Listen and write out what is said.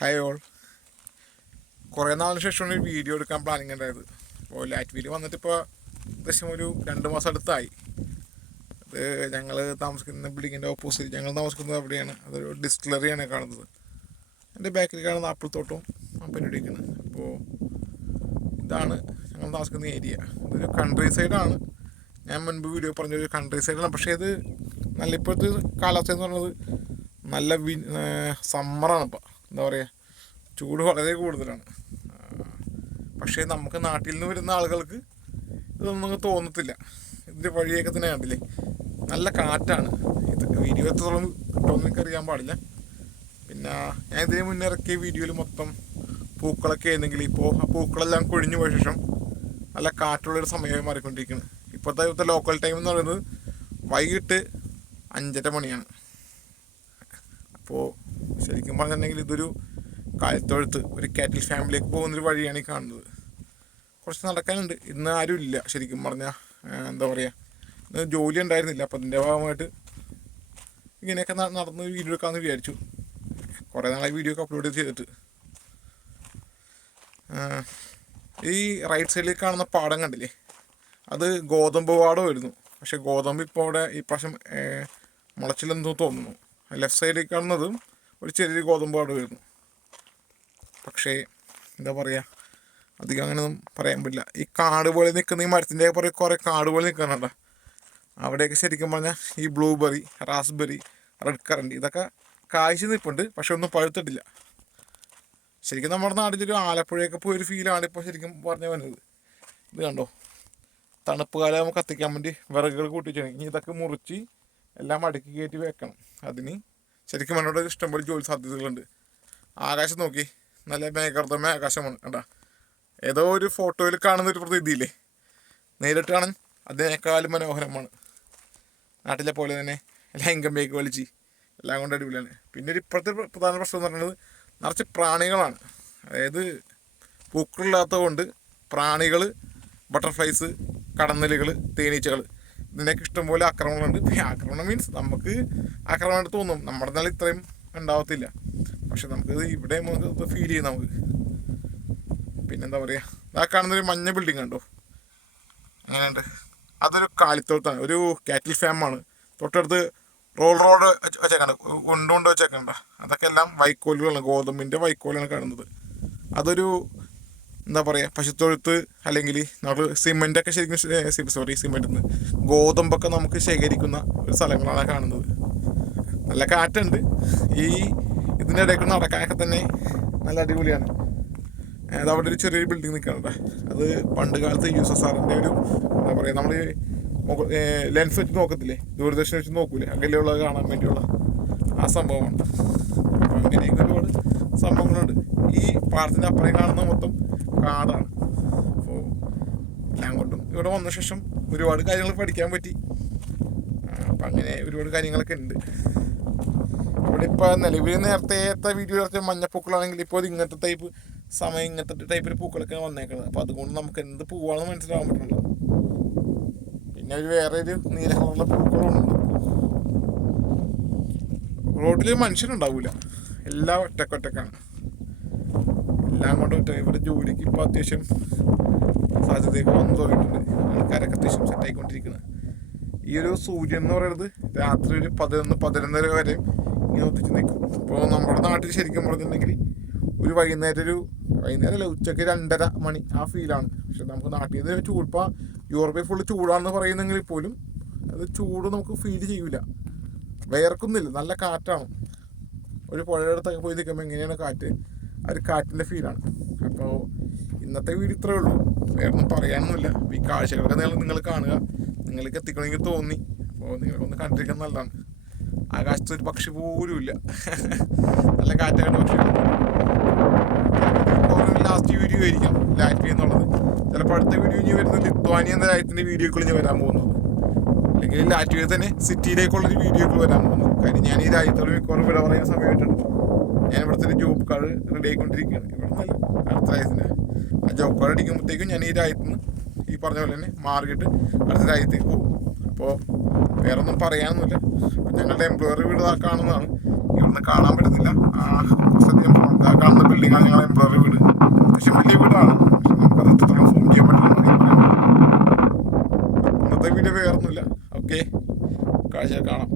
Hi all. കുറേ നാളിന് ശേഷമാണ് ഒരു വീഡിയോ എടുക്കാൻ പ്ലാനിങ് ഉണ്ടായത്. അപ്പോൾ ലാറ്റ്വിയിൽ വന്നിട്ടിപ്പോൾ ഏകദേശം ഒരു 2 മാസം അടുത്തായി. അത് ഞങ്ങൾ താമസിക്കുന്ന ബിൽഡിങ്ങിൻ്റെ ഓപ്പോസിറ്റ്, ഞങ്ങൾ താമസിക്കുന്നത് അവിടെയാണ്. അതൊരു ഡിസ്റ്റിലറിയാണ് കാണുന്നത്. എൻ്റെ ബാക്കിൽ കാണുന്ന ആപ്പിൾ തോട്ടവും പരിപാടിയൊക്കെയാണ്. അപ്പോൾ ഇതാണ് ഞങ്ങൾ താമസിക്കുന്ന ഏരിയ. ഇതൊരു കൺട്രി സൈഡാണ്. ഞാൻ മുൻപ് വീഡിയോ പറഞ്ഞൊരു കൺട്രി സൈഡാണ്. പക്ഷേ ഇത് നല്ല ഇപ്പോഴത്തെ കാലാവസ്ഥ എന്ന് പറയുന്നത് നല്ല സമ്മറാണ്. ഇപ്പം എന്താ പറയുക, ചൂട് വളരെ കൂടുതലാണ്. പക്ഷേ നമുക്ക് നാട്ടിൽ നിന്ന് വരുന്ന ആളുകൾക്ക് ഇതൊന്നും തോന്നത്തില്ല. ഇതിൻ്റെ വഴിയൊക്കെ തന്നെ കണ്ടില്ലേ, നല്ല കാറ്റാണ്. ഇത് വീഡിയോ എത്രത്തോളം കിട്ടുമെന്ന് എനിക്കറിയാൻ പാടില്ല. പിന്നെ ഞാൻ ഇതിന് മുന്നേ ഇറക്കിയ വീഡിയോയിൽ മൊത്തം പൂക്കളൊക്കെ ആയിരുന്നെങ്കിൽ ഇപ്പോൾ ആ പൂക്കളെല്ലാം കൊഴിഞ്ഞു പോയ ശേഷം നല്ല കാറ്റുള്ളൊരു സമയമായി മാറിക്കൊണ്ടിരിക്കുകയാണ്. ഇപ്പോഴത്തെ ലോക്കൽ ടൈം എന്ന് പറയുന്നത് വൈകിട്ട് 5:30 മണിയാണ്. അപ്പോൾ ശരിക്കും പറഞ്ഞിട്ടുണ്ടെങ്കിൽ ഇതൊരു കാലത്തൊഴുത്ത്, ഒരു കാറ്റിൽ ഫാമിലിക്ക് പോകുന്നൊരു വഴിയാണ് ഈ കാണുന്നത്. കുറച്ച് നടക്കാനുണ്ട്. ഇന്ന് ആരും ഇല്ല. ശരിക്കും പറഞ്ഞാൽ എന്താ പറയുക, ഇന്ന് ജോലി ഉണ്ടായിരുന്നില്ല. അപ്പോൾ അതിൻ്റെ ഭാഗമായിട്ട് ഇങ്ങനെയൊക്കെ നടന്ന് വീഡിയോ എടുക്കാമെന്ന് വിചാരിച്ചു. കുറേ നാളെ വീഡിയോ ഒക്കെ അപ്ലോഡ് ചെയ്തിട്ട്. ഈ റൈറ്റ് സൈഡിൽ കാണുന്ന പാടം കണ്ടില്ലേ, അത് ഗോതമ്പ് പാടമായിരുന്നു. പക്ഷേ ഗോതമ്പ് ഇപ്പോൾ അവിടെ ഈ പ്രാവശ്യം മുളച്ചില്ലെന്ന് തോന്നുന്നു. ലെഫ്റ്റ് സൈഡിൽ കാണുന്നതും ഒരു ചെറിയ ഗോതമ്പ് പാടമായിരുന്നു. പക്ഷേ എന്താ പറയുക, അധികം അങ്ങനെയൊന്നും പറയാൻ പറ്റില്ല. ഈ കാട് പോലെ നിൽക്കുന്ന ഈ മരത്തിൻ്റെ കുറേ കാട് പോലെ നിൽക്കുന്നുണ്ടോ, അവിടെയൊക്കെ ശരിക്കും പറഞ്ഞാൽ ഈ ബ്ലൂബെറി, റാസ്ബെറി, റെഡ് കറൻറ്റ് ഇതൊക്കെ കായ്ച്ച് നിൽപ്പുണ്ട്. പക്ഷെ ഒന്നും പഴുത്തിട്ടില്ല. ശരിക്കും നമ്മുടെ നാട്ടിലൊരു ആലപ്പുഴയൊക്കെ പോയൊരു ഫീലാണ് ഇപ്പോൾ ശരിക്കും പറഞ്ഞു വന്നത്. ഇത് കണ്ടോ, തണുപ്പ് കാലം നമുക്ക് കത്തിക്കാൻ വേണ്ടി വിറകുകൾ കൂട്ടിച്ചിട്ടുണ്ടെങ്കിൽ ഇതൊക്കെ മുറിച്ച് എല്ലാം അടുക്കി കയറ്റി വെക്കണം. അതിന് ശരിക്കും എന്നോട് ഇഷ്ടംപോലെ ജോലി സാധ്യതകളുണ്ട്. ആകാശം നോക്കി, നല്ല മേഘർദ്ധമായ ആകാശമാണ് കണ്ടാ. ഏതോ ഒരു ഫോട്ടോയിൽ കാണുന്നൊരു പ്രതീതിയില്ലേ, നേരിട്ട് കാണാൻ അതിനേക്കാളും മനോഹരമാണ്. നാട്ടിലെ പോലെ തന്നെ ലൈംഗിക വലിച്ച് എല്ലാം കൊണ്ട് അടിപൊളിയാണ്. പിന്നെ ഒരു ഇപ്പോഴത്തെ പ്രധാന പ്രശ്നം എന്ന് പറയുന്നത് നിറച്ച് പ്രാണികളാണ്. അതായത് പൂക്കളില്ലാത്തത് കൊണ്ട് പ്രാണികൾ, ബട്ടർഫ്ലൈസ്, കടന്നലുകൾ, തേനീച്ചകൾ, ഇതിനൊക്കെ ഇഷ്ടംപോലെ ആക്രമണമുണ്ട്. ആക്രമണം മീൻസ് നമുക്ക് ആക്രമണമായിട്ട് തോന്നും, നമ്മുടെ നാൾ ഇത്രയും ഉണ്ടാവത്തില്ല. പക്ഷെ നമുക്കിത് ഇവിടെ നമുക്ക് ഫീൽ ചെയ്യും നമുക്ക്. പിന്നെന്താ പറയുക, ആ കാണുന്നൊരു മഞ്ഞ ബിൽഡിംഗ് കണ്ടോ, അങ്ങനെയുണ്ട്. അതൊരു കാലിത്തോട്ടമാണ്, ഒരു കാറ്റിൽ ഫാമാണ്. തൊട്ടടുത്ത് റോഡ് വെച്ചേക്കണ്ട, കൊണ്ടുകൊണ്ട് വെച്ചേക്കണ്ട, അതൊക്കെ എല്ലാം വൈക്കോലുകളാണ്, ഗോതമ്പിൻ്റെ വൈക്കോലാണ് കാണുന്നത്. അതൊരു എന്താ പറയുക, പശുത്തൊഴുത്ത്, അല്ലെങ്കിൽ നമ്മൾ സിമെൻറ്റൊക്കെ ശരിക്കും സിമെൻറ്റിൽ നിന്ന് ഗോതമ്പൊക്കെ നമുക്ക് ശേഖരിക്കുന്ന ഒരു സ്ഥലങ്ങളാണ് കാണുന്നത്. നല്ല കാറ്റുണ്ട്. ഇതിൻ്റെ ഇടയ്ക്ക് നടക്കാനൊക്കെ തന്നെ നല്ല അടിപൊളിയാണ്. അതവിടെ ഒരു ചെറിയൊരു ബിൽഡിംഗ് നിൽക്കുന്നുണ്ട്. അത് പണ്ട് കാലത്ത് USSRൻ്റെ ഒരു എന്താ പറയുക, നമ്മൾ ലെൻസ് വെച്ച് നോക്കത്തില്ലേ, ദൂരദർശനം വെച്ച് നോക്കൂലേ, അകലെയുള്ളത് കാണാൻ വേണ്ടിയുള്ള ആ സംഭവമാണ്. അപ്പോൾ അങ്ങനെയൊക്കെ ഒരുപാട് സംഭവങ്ങളുണ്ട്. ഈ പാടത്തിൻ്റെ അപ്പുറം കാണുന്ന മൊത്തം കാടാണ്. അപ്പോൾ എല്ലാം കൊണ്ടും ഇവിടെ വന്ന ശേഷം ഒരുപാട് കാര്യങ്ങൾ പഠിക്കാൻ പറ്റി. അപ്പം അങ്ങനെ ഒരുപാട് കാര്യങ്ങളൊക്കെ ഉണ്ട് ഇവിടെ. ഇപ്പോൾ നിലവിൽ നേരത്തെ വീഡിയോ ഇറക്കിയ മഞ്ഞപ്പൂക്കളാണെങ്കിൽ ഇപ്പോൾ ഇങ്ങനത്തെ ടൈപ്പിൽ പൂക്കളൊക്കെ വന്നേക്കുന്നത്. അപ്പോൾ അതുകൊണ്ട് നമുക്ക് എന്ത് പൂവാണെന്ന് മനസ്സിലാവാൻ പറ്റുള്ളൂ. പിന്നെ വേറെ ഒരു നീല കളറുള്ള പൂക്കളുണ്ട്. റോഡിൽ മനുഷ്യരുണ്ടാവില്ല, എല്ലാം ഒറ്റക്കാണ്. എല്ലാം കൊണ്ട് ഇവിടെ ജോലിക്ക് ഇപ്പോൾ അത്യാവശ്യം സാധ്യതയൊക്കെ വന്നു തുടങ്ങിയിട്ടുണ്ട്. ആൾക്കാരൊക്കെ അത്യാവശ്യം സെറ്റായിക്കൊണ്ടിരിക്കുന്നത്. ഈ ഒരു സൂര്യൻ എന്ന് പറയുന്നത് രാത്രി ഒരു 11-11:30 വരെ ഇങ്ങനെ ഒത്തിച്ച് നിൽക്കും. ഇപ്പോൾ നമ്മുടെ നാട്ടിൽ ശരിക്കും പറഞ്ഞിട്ടുണ്ടെങ്കിൽ ഒരു വൈകുന്നേരമല്ല, ഉച്ചയ്ക്ക് 2:30 മണി ആ ഫീലാണ്. പക്ഷെ നമുക്ക് നാട്ടിൽ നിന്ന് ചൂട്, ഇപ്പോൾ യൂറോപ്പിൽ ഫുള്ള് ചൂടാണെന്ന് പറയുന്നെങ്കിൽ പോലും അത് ചൂട് നമുക്ക് ഫീൽ ചെയ്യൂല, വിയർക്കുന്നില്ല, നല്ല കാറ്റാണ്. ഒരു പുഴയുടെ അടുത്തൊക്കെ പോയി നിൽക്കുമ്പോൾ എങ്ങനെയാണ് കാറ്റ്, ആ ഒരു കാറ്റിൻ്റെ ഫീലാണ്. അപ്പോൾ ഇന്നത്തെ വീഡിയോ ഇത്രയേ ഉള്ളൂ, വേറെ ഒന്നും പറയാനൊന്നുമില്ല. ഈ കാഴ്ചകളൊക്കെ നിങ്ങൾ കാണുക, നിങ്ങൾക്ക് എത്തിക്കണമെങ്കിൽ തോന്നി. അപ്പോൾ നിങ്ങൾക്കൊന്ന് കണ്ടിരിക്കാൻ നല്ലതാണ്. ആകാശത്ത് ഒരു പക്ഷി പോലും ഇല്ല, നല്ല കാറ്റായിട്ട് പക്ഷിയാണ്. ലാസ്റ്റ് വീഡിയോ ആയിരിക്കാം ലാറ്റ്വിയ എന്നുള്ളത്. ചിലപ്പോൾ അടുത്ത വീഡിയോ ഇനി വരുന്നത് ലിത്വാനിയ എന്ന രാജ്യത്തിൻ്റെ വീഡിയോകൾ ഇനി വരാൻ പോകുന്നത്, അല്ലെങ്കിൽ ലാറ്റ്വിയ തന്നെ സിറ്റിയിലേക്കുള്ളൊരു വീഡിയോകൾ വരാൻ പോകുന്നത്. കാര്യം ഞാൻ ഈ രാജ്യത്തോട് മിക്കവാറും വിട പറയുന്ന സമയമായിട്ടുണ്ട്. ഞാൻ ഇവിടുത്തെ ഒരു ജോബ് കാർഡ് റെഡി ആയിക്കൊണ്ടിരിക്കുകയാണ്. ഇവിടെ നല്ല അടുത്ത രാജ്യത്തിന് ആ ജോബ് കാർഡ് അടിക്കുമ്പോഴത്തേക്കും ഞാൻ ഈ രാജ്യത്ത് നിന്ന് ഈ പറഞ്ഞ പോലെ തന്നെ മാറിയിട്ട് അടുത്ത രാജ്യത്തേക്ക് പോകും. അപ്പോൾ വേറൊന്നും പറയാനൊന്നുമില്ല. ഞങ്ങളുടെ എംപ്ലോയർ വീട് കാണുന്നതാണ്, ഇവിടുന്ന് കാണാൻ പറ്റത്തില്ല. കുറച്ചധികം പോകണം. കാണുന്ന ബിൽഡിങ്ങാണ് ഞങ്ങളുടെ എംപ്ലോയറി വീട്. അത്യാവശ്യം വലിയ വീടാണ്, പക്ഷെ നമുക്കത് എത്രത്തോളം ഫോം ചെയ്യാൻ പറ്റുന്ന ഇന്നത്തെ വീഡിയോ വേറൊന്നുമില്ല. ഓക്കെ, കാഴ്ച കാണാം.